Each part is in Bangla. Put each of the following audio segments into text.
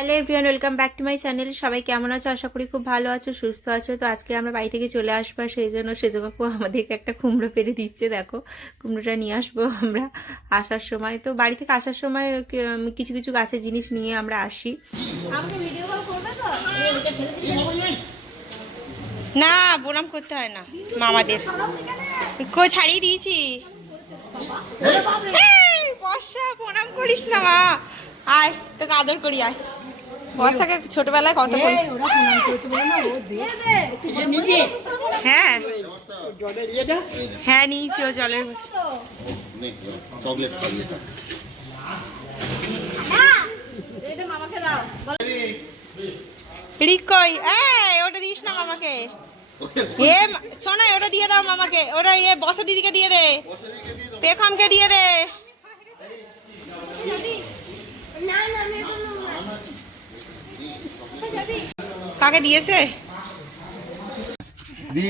Hello everyone welcome back to my channel. সবাই কেমন আছো? আশা করি খুব ভালো আছো সুস্থ আছো। তো আজকে আমরা বাড়ি থেকে চলে আসব সেই জন্য সেজো কাকু আমাদেরকে একটা কুমড়ো পেরে দিচ্ছে দেখো। কুমড়োটা নিয়ে আসব আমরা আসার সময়। তো বাড়ি থেকে আসার সময় কিছু কিছু গাছের জিনিস নিয়ে আমরা আসি। না বোনাম করতে হয় না মামাদের। কো ছাড়িয়ে দিয়েছি। বর্ষা প্রণাম করিস না মা। আদর করি আয়। বর্ষাকে ছোটবেলায় কত করি। হ্যাঁ। হ্যাঁ নিয়েছি ও জলের বোতল। চকলেট চকলেট রিক কই এই ওটা দিস না মামাকে। এ শোনাই ওটা দিয়ে দাও মামাকে। ওটা ইয়ে বসা দিদিকে দিয়ে দে। পেখমকে দিয়ে দে। কাকে দিয়েছে? দি।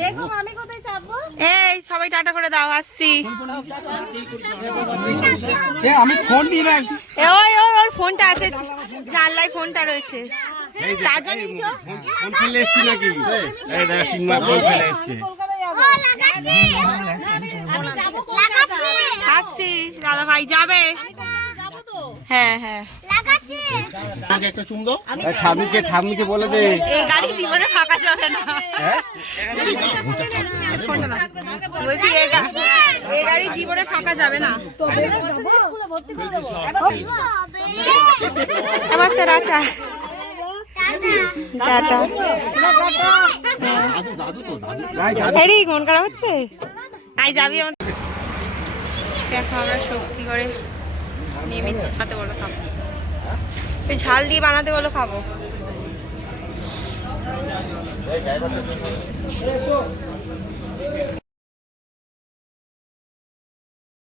দেখো আমি কোথায় চাপবো? এই সবাই টাটা করে দাও আসছি। আমি ফোন নিয়ে না ওই ওর ওর ফোনটা আছে জানলায় ফোনটা রয়েছে। চার্জার নিয়েছো? ফোন ফেলে এসছি নাকি? এই দেখা চিন্ময় ফোন ফেলে এসছে। ও লাগাচ্ছি। আমি যাব লাগাচ্ছি আসছি দাদা ভাই যাবে হ্যাঁ হ্যাঁ। আমাকে একটা চুম দাও। ঠামিকে ঠামিকে বলে দে। এই গাড়ি জীবনে ফাঁকা যাবে না। বলছি এই গাড়ি জীবনে ফাঁকা যাবে না। Sir tata. হ্যারি মন খারাপ হচ্ছে? আই যাবি আমার দেখো আমরা শক্তি করে নেমে বানাতে বলো খাব এই ঝাল দিয়ে বানাতে বলো খাব